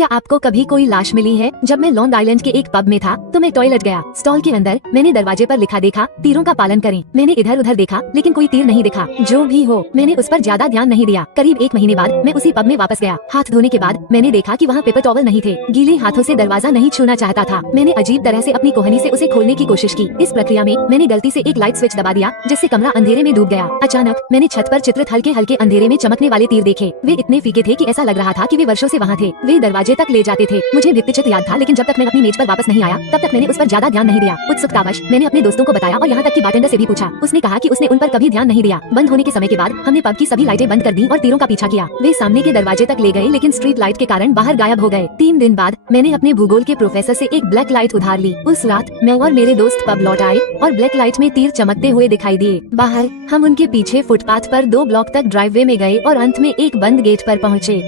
क्या आपको कभी कोई लाश मिली है? जब मैं लॉन्ग आइलैंड के एक पब में था तो मैं टॉयलेट गया। स्टॉल के अंदर मैंने दरवाजे पर लिखा देखा, तीरों का पालन करें। मैंने इधर उधर देखा लेकिन कोई तीर नहीं दिखा। जो भी हो, मैंने उस पर ज्यादा ध्यान नहीं दिया। करीब 1 महीने बाद मैं उसी पब में वापस गया। हाथ धोने के बाद मैंने देखा कि वहाँ पेपर टॉवल नहीं थे। गीले हाथों से दरवाजा नहीं छूना चाहता था। मैंने अजीब तरह से अपनी कोहनी से उसे खोलने की कोशिश की। इस प्रक्रिया में मैंने गलती से एक लाइट स्विच दबा दिया, जिससे कमरा अंधेरे में डूब गया। अचानक मैंने छत पर चित्रित हल्के हल्के अंधेरे में चमकने वाले तीर देखे। वे इतने फीके थे कि ऐसा लग रहा था कि वे वर्षों से वहाँ थे। वे दरवाजे तक ले जाते थे। मुझे भित्तिचित्र याद था, लेकिन जब तक मैं अपनी मेज पर वापस नहीं आया तब तक मैंने उस पर ज्यादा ध्यान नहीं दिया। उत्सुकतावश मैंने अपने दोस्तों को बताया और यहाँ तक कि बारटेंडर से भी पूछा। उसने कहा कि उसने उन पर कभी ध्यान नहीं दिया। बंद होने के समय के बाद हमने पब की सभी लाइटें बंद कर दी और तीरों का पीछा किया। वे सामने के दरवाजे तक ले गए, लेकिन स्ट्रीट लाइट के कारण बाहर गायब हो गए। 3 दिन बाद मैंने अपने भूगोल के प्रोफेसर से एक ब्लैक लाइट उधार ली। उस रात मैं और मेरे दोस्त पब लौट आए और ब्लैक लाइट में तीर चमकते हुए दिखाई दिए। बाहर हम उनके पीछे फुटपाथ पर 2 ब्लॉक तक ड्राइववे में गए और अंत में एक बंद गेट पर पहुँचे।